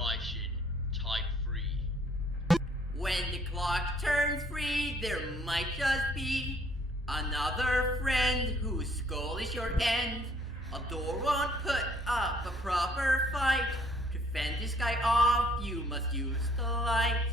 type 3. When the clock turns free, there might just be another friend whose skull is your end. A door won't put up a proper fight. To fend this guy off, you must use the light.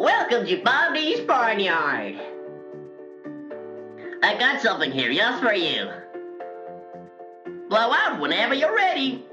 Welcome to Bobby's Barnyard. I got something here just for you. Blow out whenever you're ready.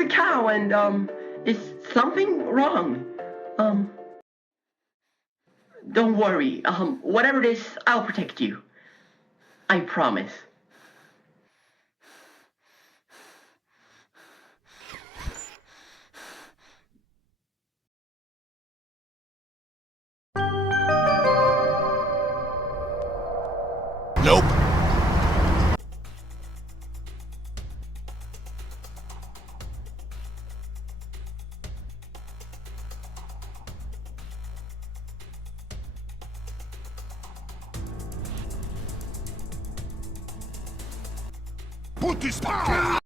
The cow, and um, is something wrong? Um, don't worry. Um, whatever it is, I'll protect you. I promise. Put this ah!